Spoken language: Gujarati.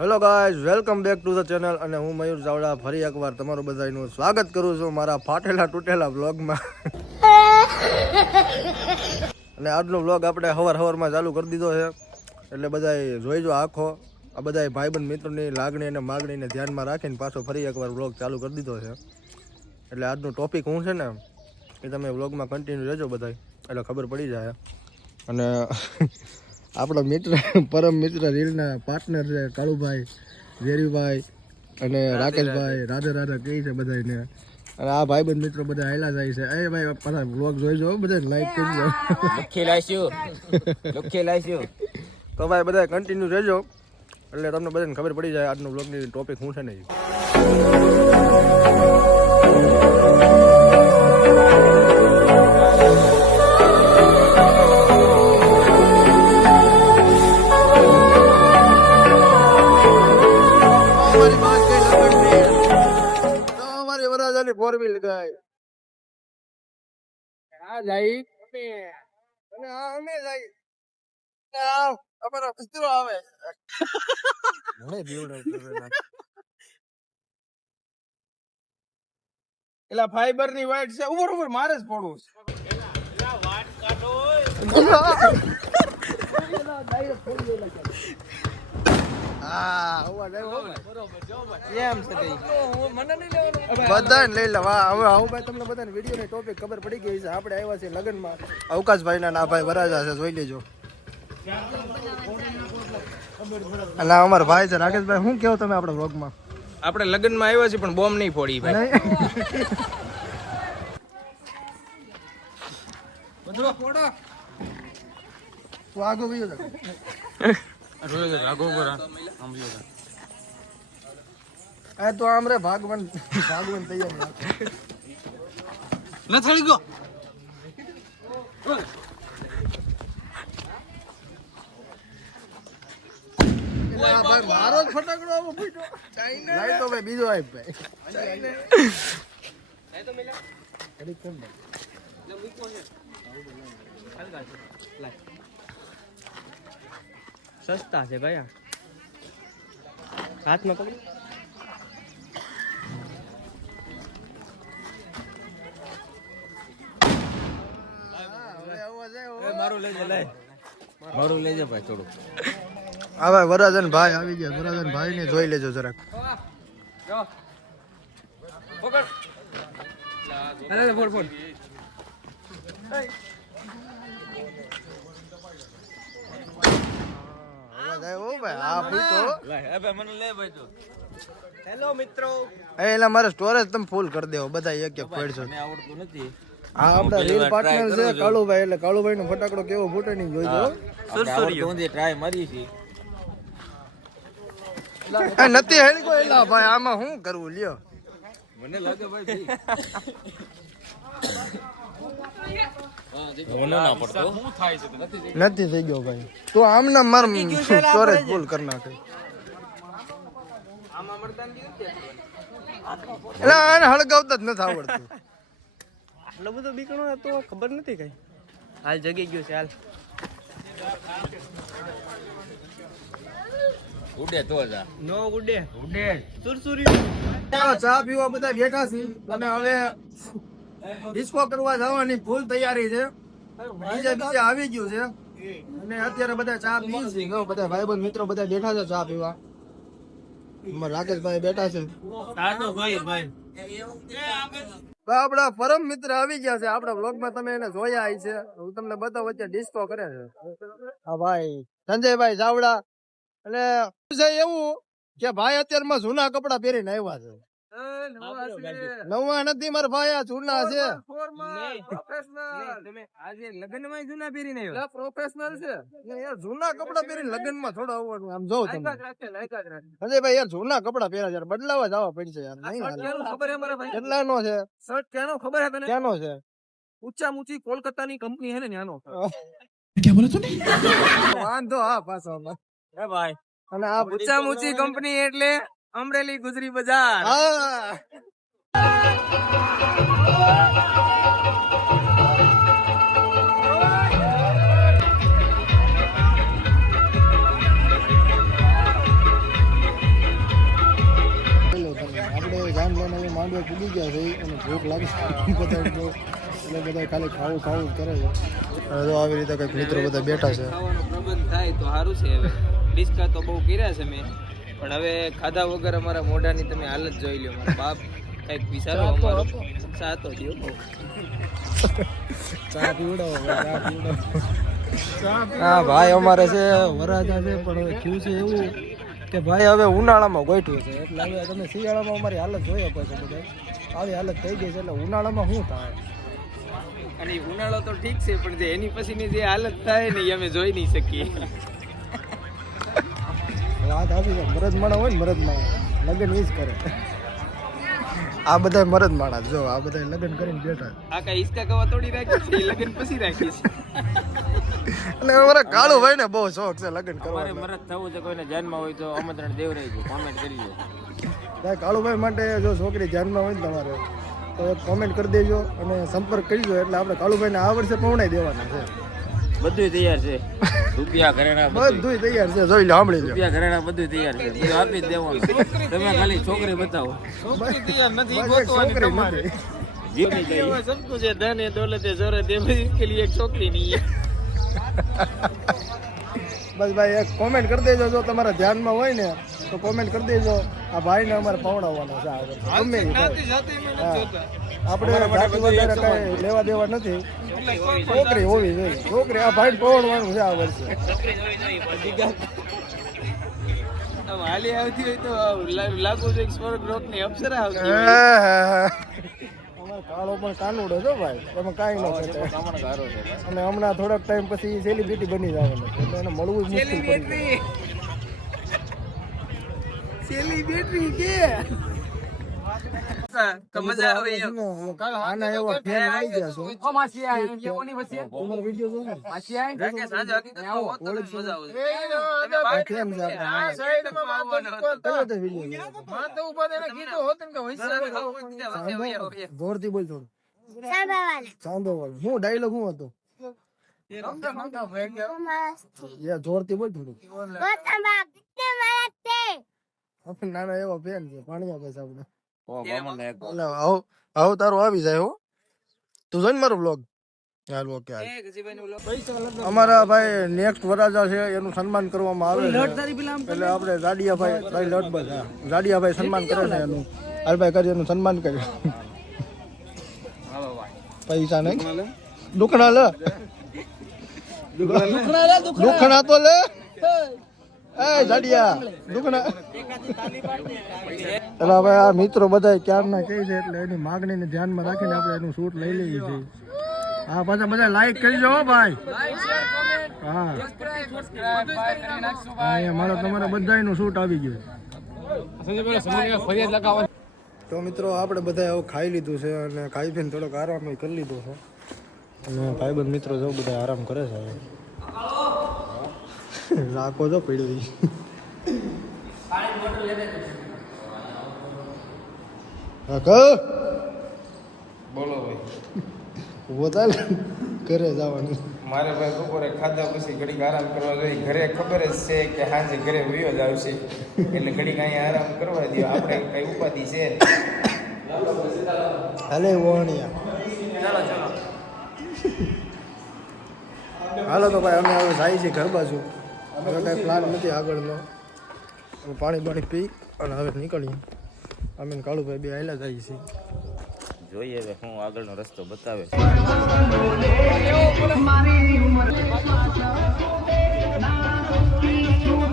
Hello guys, welcome back to the channel. અને હું મયુર ચાવડા ફરી એકવાર તમારું બધાનું સ્વાગત કરું છું મારા ફાટેલા તૂટેલા વ્લોગમાં. અને આજનો વ્લોગ આપણે સવારમાં ચાલુ કરી દીધો છે, એટલે બધાય જોઈજો આખો. આ બધાય ભાઈબંધ મિત્રોની લાગણી અને માગણીને ધ્યાનમાં રાખીને પાછો ફરી એકવાર વ્લોગ ચાલુ કરી દીધો છે. એટલે આજનો ટોપિક હું છે ને એ તમે વ્લોગમાં કન્ટિન્યુ રહેજો બધાય, એટલે ખબર પડી જાય. અને આપણા મિત્ર, પરમ મિત્ર, રીલના પાર્ટનર છે કાળુભાઈ, ઝેરીભાઈ અને રાકેશભાઈ. રાધે રાધે કહે છે બધાને. અને આ ભાઈબંધ મિત્રો બધા હાલ્યા જાય છે. એ ભાઈ પાછા વ્લોગ જોઈજો, બધા લાઈક કરજો. તો ભાઈ બધા કન્ટિન્યુ રહેજો, એટલે તમને બધાને ખબર પડી જાય આજનો વ્લોગની ટોપિક શું છે ને. ફોર વ્હીલ ગાય આ જાય અને આ અમે જાય અમારો કચરો આવે. મને દીવડે એલા ફાઈબર ની વાઈટ છે, ઉપર ઉપર મારે જ પડવું છે. વાટ કાઢો બધાને લઈ લે. હવે આવું ભાઈ તમને બધાને વિડીયો ની ટોપિક ખબર પડી ગઈ છે. આપણે આવ્યા છીએ લગ્નમાં. અવકાશભાઈ ના ભાઈ વરાજા છે, જોઈ લેજો. એટલે અમારા ભાઈ છે રાકેશભાઈ. શું કેવો તમે આપણા વ્લોગમાં? આપણે લગ્નમાં આવ્યા છીએ પણ બોમ્બ નહીં ફોડી ભાઈ. તું આગો ગયો તો આમ રે ભાગવાન તૈયાર ન થઈ ગયો. ભાઈ મારો જ ફટાકડો આવો ફૂટ્યો. લાઈ તો ભાઈ બીજો આપ ભાઈ. સસ્તા છે ભાઈ, હાથમાં પકડી. મારું લઈ જા ભાઈ થોડું. હા ભાઈ વરાજન ભાઈ આવી ગયા. વરાજન ભાઈ ને જોઈ લેજો જરાક. હેલો મિત્રો, એલા મારે સ્ટોરેજ તમે ફૂલ કરી દેવો બધા એક એક પડશો. આવડતું નથી. હા આપડા રીલ પાર્ટનર છે કાળુભાઈ, એટલે કાળુભાઈ નો ફટાકડો કેવો ફૂટે નહીં જોઈજો. ટ્રાય મારી છે નથી હેડકો. એલા ભાઈ આમાં શું કરવું લ્યો. મને લાગે ભાઈ નથી થઈ ગયો ભાઈ. તો આમના માર સ્ટોરેજ ફૂલ કરી નાખે. એટલે આને હળગાવતા જ નથી આવડતું. આટલો બધો બીકણો તો ખબર નથી કઈ. હાલ જગી ગયું છે. હાલ ઉડે તો જા નો ઉડે સુરસુરી. ચા પીવા બધા બેઠા છે અને હવે ડિસ્કો કરવા જવાની ફૂલ તૈયારી છે. બીજે આવી ગયું છે અને અત્યારે બધા ચા પી છે. બધા ભાઈબંધ મિત્રો બધા બેઠા છે ચા પીવા. રાકેશભાઈ બેઠા છે. આપડા પરમ મિત્ર આવી ગયા છે. આપડા વ્લોગમાં તમે એને જોયા છે. હું તમને બતાવું વચ્ચે ડિસ્કો કરે છે. હા ભાઈ સંજયભાઈ ચાવડા. અને એવું કે ભાઈ અત્યારમાં જૂના કપડા પહેરીને આવ્યા છે. નવા નથી મારા ભાઈ, આ જૂના છે. આજે લગ્નમાં જૂના પહેરીને આવ્યા. પ્રોફેશનલ છે યાર. જૂના કપડા પહેરીને લગ્નમાં થોડા આવવાનું. આમ જોઉં તમે સંજયભાઈ યાર જૂના કપડા પહેર્યા યાર, બદલાવા જવા પડશે યાર. કેટલા નો છે શર્ટ? ક્યાંનો ખબર છે તને? ક્યાંનો છે? ઊંચા ઊંચી કોલકાતાની કંપની છે ને ત્યાંનો. ક્યાં બોલે તું? વાંધો હા પાછો ભાઈ. અને આ ઊંચા ઊંચી કંપની એટલે અમરેલી ગુજરી બજાર. માંડવે પૂગી ગયા છે અને ભૂખ લાગી બધા બહુ એટલે બધા ખાલી ખાવું ખાવું કરે છે અને જો આવી રીતે કંઈક મિત્રો બધા બેઠા છે. ખાવાનો પ્રબંધ થાય તો સારું છે. હવે ડિસ્કા તો બહુ કર્યા છે મેં, પણ હવે ખાધા વગર અમારા મોઢાની તમે હાલત જોઈ લો. મારા બાપ કંઈક વિચારો અમારો ચા તો દો. ચા પીવડાવો ચા પીવડાવો. હા ભાઈ અમારે છે વરાજા છે પણ હવે થયું છે એવું કે ભાઈ હવે ઉનાળામાં ગોઠવું છે એટલે હવે તમે શિયાળામાં અમારી હાલત જોઈ શકો છો બધા આવી હાલત થઈ ગઈ છે એટલે ઉનાળામાં શું થાય. અને ઉનાળો તો ઠીક છે, પણ જે એની પછીની જે હાલત થાય ને એ અમે જોઈ નહીં શકીએ. વાત આવી છે મરદમાણા હોય ને મરદમાણા લગ્ન એ જ કરે. આ બધા મરદમાણા જો આ બધા લગ્ન કરીને બેઠા. આ કઈ ઈસકા કવા તોડી રાખી છે, લગ્ન પછી રાખી છે. એટલે અમારા કાળુ ભાઈ ને બહુ શોખ છે લગ્ન અમારે કરવાનો. મરદ થવું છે, કોઈને ધ્યાનમાં હોય તો આમંત્રણ દેવરાયજો, કોમેન્ટ કરજો. ભાઈ કાળુભાઈ માટે જો છોકરી ધ્યાનમાં હોય ને તમારે તો એક કોમેન્ટ કરી દેજો અને સંપર્ક કરજો એટલે આપણે કાળુભાઈને આ વર્ષે પહોંચાડી દેવાના છે. બધું તૈયાર છે. રૂપિયા ઘરેણા બધું તૈયાર છે જોઈ લો સાંભળી લો. રૂપિયા ઘરેણા બધું તૈયાર છે. બધું આપી જ દેવાનું. તમે ખાલી છોકરી બતાવો. છોકરી તૈયાર નથી, છોકરી નથી. सब कुछ है, धन है, दौलत है, जरूरत है, मगर इसके लिए एक छोकरी नहीं है. બસ ભાઈ એક કોમેન્ટ કરી દેજો જો તમારા ધ્યાનમાં હોય ને તો કોમેન્ટ કરી દેજો. આ ભાઈને અમારે પહોંચાડવાના છે આ વર્ષે. ગમે એ થાય. આપણે જાતિ વધારે કાંઈ લેવા દેવા નથી. છોકરી હોવી જોઈએ. છોકરી આ ભાઈને પહોંચવાનું છે આ વર્ષે. હાલી આવતી હોય તો લાગુ છે સ્વર્ગ લોક ની અપ્સરા આવતી હોય. અમારે કાળો પણ કાનુડો છો ભાઈ એમાં કાંઈ ન ઘટે. અને હમણાં થોડાક ટાઈમ પછી સેલિબ્રિટી બની જવાનું છે એટલે એને મળવું જ મુશ્કેલ પડી જાય. સેલિબ્રિટી કે મજા આવે એમ. આના એવો ફેન આવી ગયા છો. તમારો વિડીયો જો ને સાંજે હકીકતમાં હોત તો મજા આવે. આ કેમ છે આપણે કયો તે વિડીયો જોરથી બોલ થોડું. સાંભળવાનું હું ડાયલોગ હું હતો જોરથી બોલ થોડું. આપણે નાના એવો ફેન છે પાણીયા પૈસા આપણે. આવું તારું આવી જાય હો. તું જોઈ ને મારો બ્લોગ. હાલ ઓકે અમારા ભાઈ નેક્સ્ટ વરાજા છે એનું સન્માન કરવામાં આવે છે એટલે આપણે જાડિયાભાઈ ભાઈ લડબસ હા જાડિયાભાઈ સન્માન કરે ને એનું હાલ ભાઈ કરી એનું સન્માન કર્યું. પૈસા નહીં દુખણા લે દુખણા તો લે એ જાડિયા દુખણા. એટલે હવે આ મિત્રો બધા ક્યારના કહે છે એટલે એની માગણીને ધ્યાનમાં રાખીને આપણે એનું શૂટ લઈ લઈએ છીએ. હા પાછા બધા લાઈક કરી દો ભાઈ. હા મારો તમારા બધાનું શૂટ આવી ગયું. તો મિત્રો આપણે બધા હવે ખાઈ લીધું છે અને ખાઈ પીને થોડોક આરામ કરી લીધો છે અને ભાઈબંધ મિત્રો જો બધા આરામ કરે છે. રાખો જો પીડવી. બોલો ભાઈ. ઉભો થાય ને ઘરે જવાનું. મારે ભાઈ બપોરે ખાધા પછી ઘડીક આરામ કરવા જોઈએ. ઘરે ખબર જ છે કે સાંજે ઘરે વયો જ આવશે એટલે ઘડીક અહીંયા આરામ કરવા દો. આપણે કઈ ઉપાધિ છે. હાલે વોણિયા હાલો તો ભાઈ અમે હવે જાય છે ઘર બાજુ. હવે કાંઈ પ્લાન નથી આગળનો. પાણી પી અને હવે નીકળીએ. અમે કાળુભાઈ બે આયલા જઈએ છીએ. જોઈએ હવે હું આગળનો રસ્તો બતાવે.